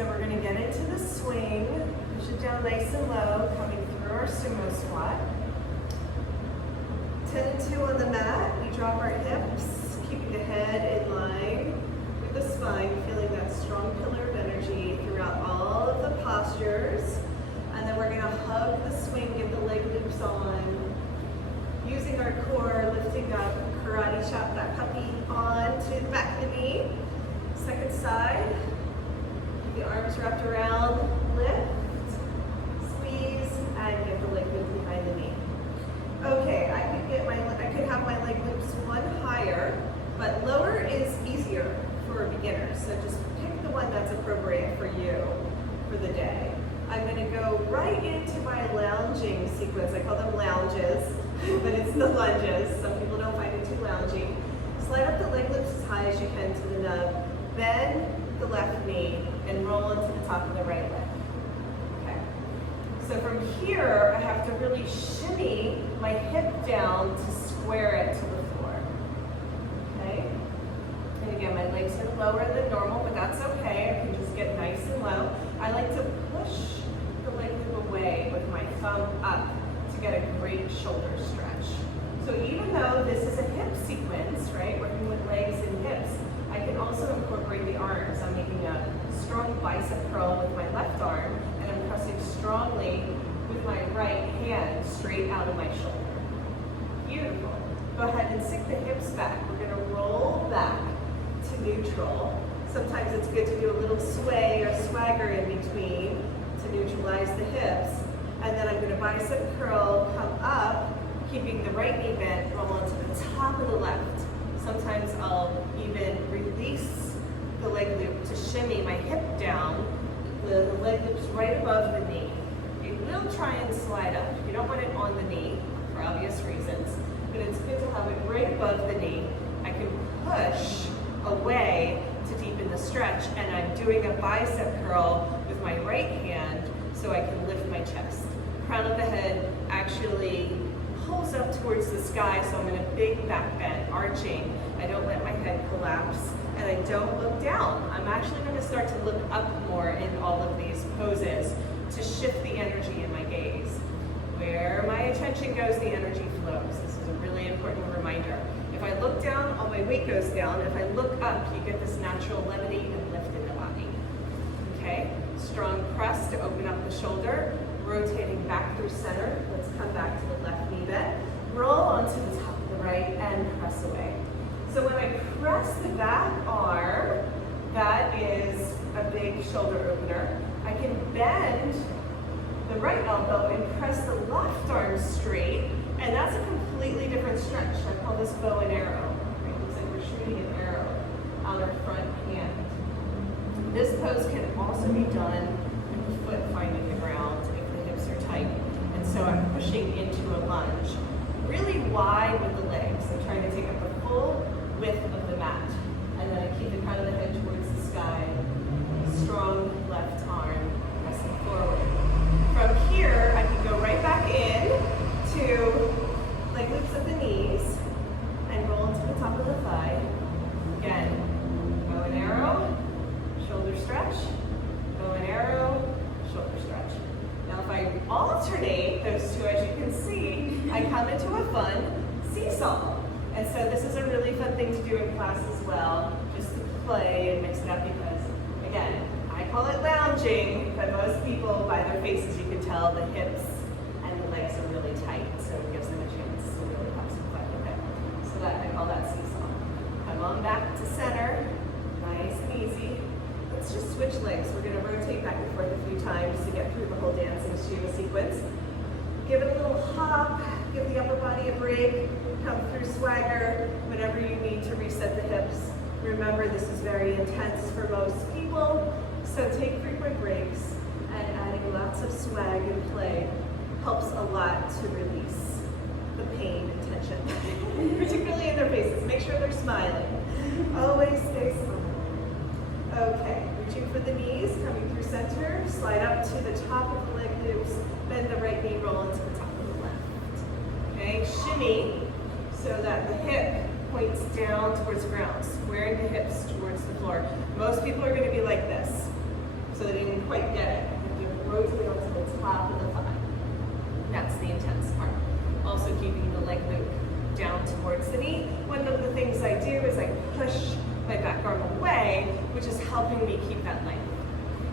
So we're going to get into the swing, push it down nice and low, coming through our sumo squat. 10 and 2 on the mat, we drop our hips, keeping the head in line with the spine, feeling that strong pillar of energy throughout all of the postures. And then we're going to hug the swing, get the leg loops on, using our core, lifting up, karate chop that puppy on to the back of the knee. Second side, keep the arms wrapped around, lift, squeeze, and get the leg loop behind the knee. Okay, I could have my leg loops one higher, but lower is easier for beginners. So just pick the one that's appropriate for you for the day. I'm going to go right into my lounging sequence. I call them lounges, but it's the lunges. Some people don't find it too lounging. Slide up the leg loops as high as you can to the nub. Bend the left knee and roll into the top of the right leg. Okay. So from here, I have to really shimmy my hip down to square it to the floor. Okay. And again, my legs are lower than normal, but that's okay. I can just get nice and low. I like to push the leg loop away with my thumb up to get a great shoulder stretch. So even though this is a hip sequence, right, working with legs and hips, I can also incorporate the arms. I'm making a strong bicep curl with my left arm, and I'm pressing strongly with my right hand straight out of my shoulder. Beautiful. Go ahead and sink the hips back. We're going to roll back to neutral. Sometimes it's good to do a little sway or swagger in between to neutralize the hips. And then I'm going to bicep curl, come up, keeping the right knee bent, roll onto the top of the left. Sometimes I'll even release the leg loop to shimmy my hip down. The leg loop's right above the knee. It will try and slide up. You don't want it on the knee for obvious reasons, but it's good to have it right above the knee. I can push away to deepen the stretch, and I'm doing a bicep curl with my right hand so I can lift my chest. Crown of the head actually pulls up towards the sky, so I'm in a big back bend, arching. I don't let my head collapse, and I don't look down. I'm actually going to start to look up more in all of these poses to shift the energy in my gaze. Where my attention goes, the energy flows. This is a really important reminder. If I look down, all my weight goes down. If I look up, you get this natural levity and lift in the body. Okay? Strong press to open up the shoulder, rotating back through center. Let's come back to the left knee bend. Roll onto the top of the right and press away. So when I press the back arm, that is a big shoulder opener. I can bend the right elbow and press the left arm straight, and that's a completely different stretch. I call this bow and arrow. Right? It looks like we're shooting an arrow on our front hand. This pose can also be done with the foot finding the ground if the hips are tight. And so I'm pushing into a lunge, really wide with the legs. I'm trying to take up the full width of the mat. And then I keep the crown of the head towards the sky. Strong left arm pressing forward. From here, I can go right back in to leg loops at the knees and roll into the top of the thigh. Again, bow and arrow, shoulder stretch, bow and arrow, shoulder stretch. Now if I alternate those two, as you can see, I come into a fun seesaw. And so this is a really fun thing to do in class as well, just to play and mix it up because, again, I call it lounging, but most people, by their faces, you can tell the hips and the legs are really tight, so it gives them a chance to really have some fun with it. So that I call that seesaw. Come on back to center, nice and easy. Let's just switch legs. We're going to rotate back and forth a few times to get through the whole dancing Shiva sequence. Give it a little hop, give the upper body a break, come through swagger whenever you need to reset the hips. Remember, this is very intense for most people, so take frequent breaks, and adding lots of swag and play helps a lot to release the pain and tension, particularly in their faces. Make sure they're smiling. Always stay smiling. Okay, reaching for the knees, coming through center, slide up to the top of the leg loops, bend the right knee, roll into the top of the left. Okay, shimmy so that the hip points down towards the ground, squaring the hips towards the floor. Most people are going to be like this. So they didn't quite get it. You have to rotate onto the top of the thigh. That's the intense part. Also keeping the leg loop down towards the knee. One of the things I do is I push my back arm away, which is helping me keep that length.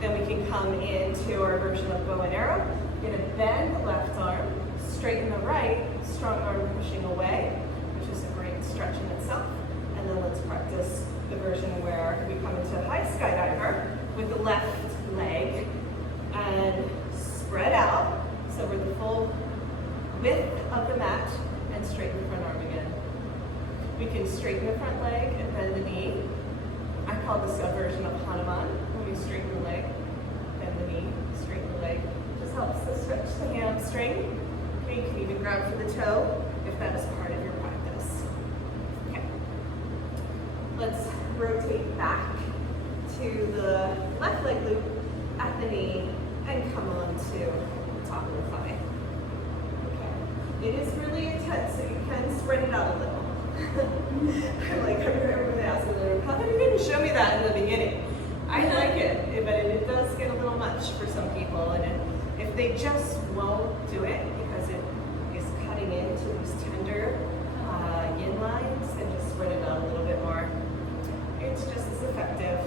Then we can come into our version of bow and arrow. You're gonna bend the left arm, straighten the right, strong arm pushing away, which is a great stretch in itself. And then let's practice the version where we come into high skydiver with the left leg and spread out. So we're the full width of the mat and straighten the front arm again. We can straighten the front leg and bend the knee. I call this a version of Hanuman. When we straighten the leg, bend the knee, straighten the leg. Just helps to stretch the hamstring. Okay, you can even grab for the toe if that is part of your practice. Okay. Let's rotate back to the left leg loop at the knee and come on to the top of the thigh. Okay. It is really intense, so you can spread it out a little. I remember when they asked me, how come you didn't show me that in the beginning? I like it, but it does get a little much for some people, and if they just won't do it because it is cutting into these tender yin lines, then just spread it out a little bit more. It's just as effective,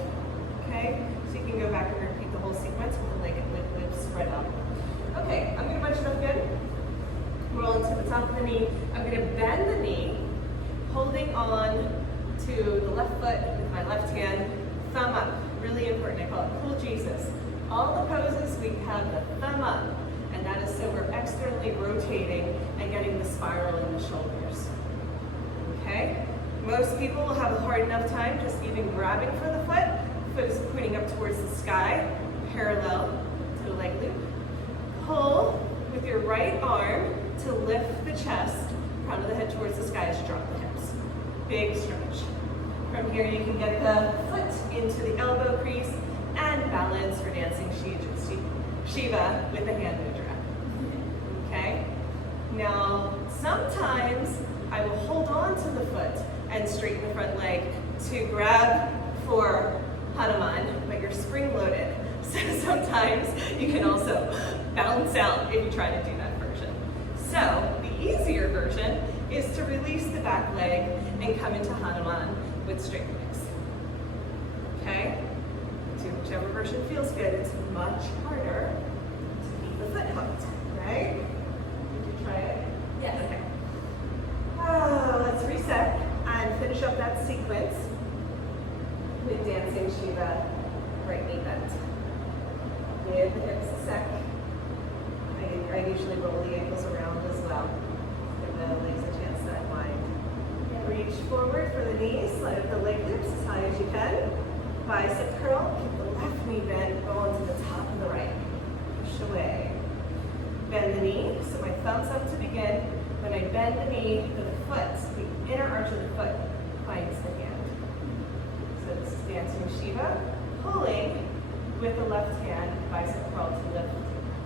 okay? So you can go back and repeat the whole sequence with the leg spread out. Okay, I'm gonna bunch it up again. Roll into the top of the knee. I'm gonna bend the knee, holding on to the left foot with my left hand, thumb up. Really important, I call it cool Jesus. All the poses, we have the thumb up, and that is so we're externally rotating and getting the spiral in the shoulders. Okay? Most people will have a hard enough time just even grabbing for the foot. Foot is pointing up towards the sky, parallel to the leg loop. Pull with your right arm to lift the chest, crown of the head towards the sky as you drop the hips. Big stretch. From here you can get the foot into the elbow crease and balance for dancing Shiva with the hand mudra. Okay? Now, sometimes I will hold on to the foot and straighten the front leg to grab for Hanuman, but you're spring loaded. So sometimes you can also bounce out if you try to do that version. So the easier version is to release the back leg and come into Hanuman with straight legs. Okay? Do whichever version feels good. It's much harder to keep the foot hooked, right? Did you try it? Yes. Okay. Let's reset and finish up that sequence with dancing Shiva, right knee bent. Give the hips a sec. I usually roll the ankles around as well. Give the legs a chance to unwind. Reach forward for the knees, slide up the leg loops as high as you can. Bicep curl, keep the left knee bent, go onto the top of the right. Push away. Bend the knee, so my thumb's up to begin. When I bend the knee, the foot, the inner arch of the foot finds the hand. So this is dancing Shiva, pulling with the left hand, bicep curl to lift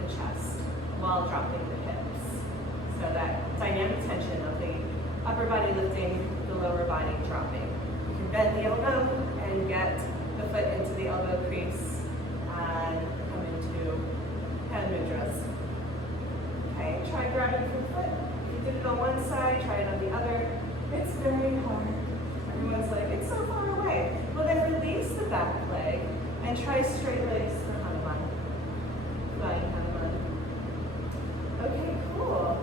the chest while dropping the hips. So that dynamic tension of the upper body lifting, the lower body dropping. You can bend the elbow and get the foot into the elbow crease and come into hand mudras. Okay, try grabbing from the foot. If you did it on one side, try it on the other. It's very hard. Everyone's like, it's so far away. Well, then release the back leg and try straight legs for Hanuman. Flying Hanuman. Okay, cool.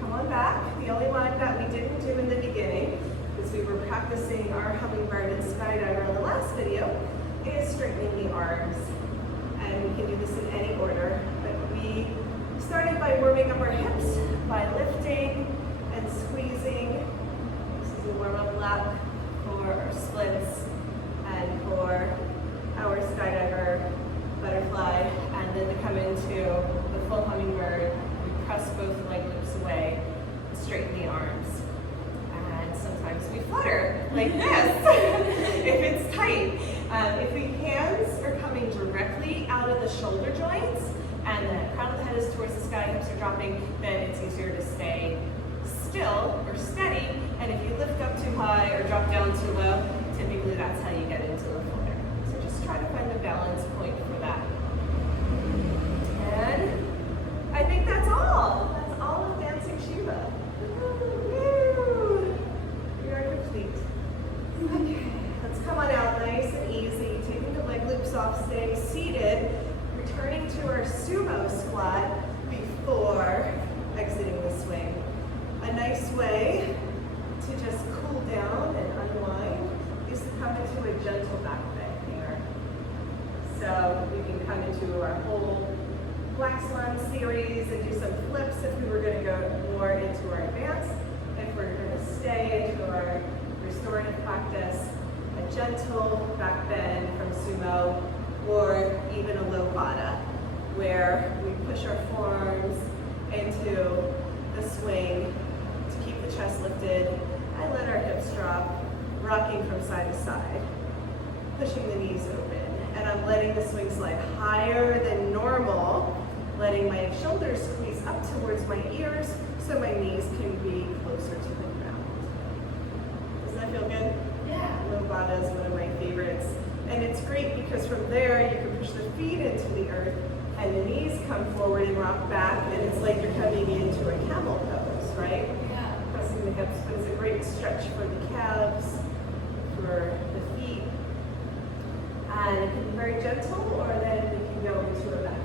Come on back. The only one that we didn't do in the beginning, because we were practicing our Hummingbird and Skydiver in the last video, is straightening the arms. And we can do this in any order, but we started by warming up our hips by lifting and squeezing. This is a warm-up lap for our splits and for our Skydiver butterfly, and then to come into the full Hummingbird, we press both leg loops away, straighten the arms, and sometimes we flutter like this if it's tight. If the hands are coming directly out of the shoulder joints and the crown of the head is towards the sky, hips are dropping, then it's easier to stay still or steady. And if you lift up too high or drop down too low, typically that's how you get into the flutter. So just try to find the balance point for that. And I think that's all. That's all of dancing Shiva. Woo! We are complete. Okay, let's come on out nice and easy, taking the leg loops off, staying seated, returning to our sumo squat before exiting the swing. A nice way to just cool down and unwind is to come into a gentle back bend here. So we can come into our whole black swan series and do some flips if we were going to go more into our advance. If we're going to stay into our restorative practice, a gentle back bend from sumo, or even a low bada, where we push our forearms into the swing to keep the chest lifted. I let our hips drop, rocking from side to side, pushing the knees open. And I'm letting the swing slide higher than normal, letting my shoulders squeeze up towards my ears so my knees can be closer to the ground. Doesn't that feel good? Yeah. Low bada is one of my favorites. And it's great because from there you can push the feet into the earth and the knees come forward and rock back, and it's like you're coming into a camel pose, right? Yeah. Pressing the hips, but it's a great stretch for the calves, for the feet. And it can be very gentle, or then we can go into a back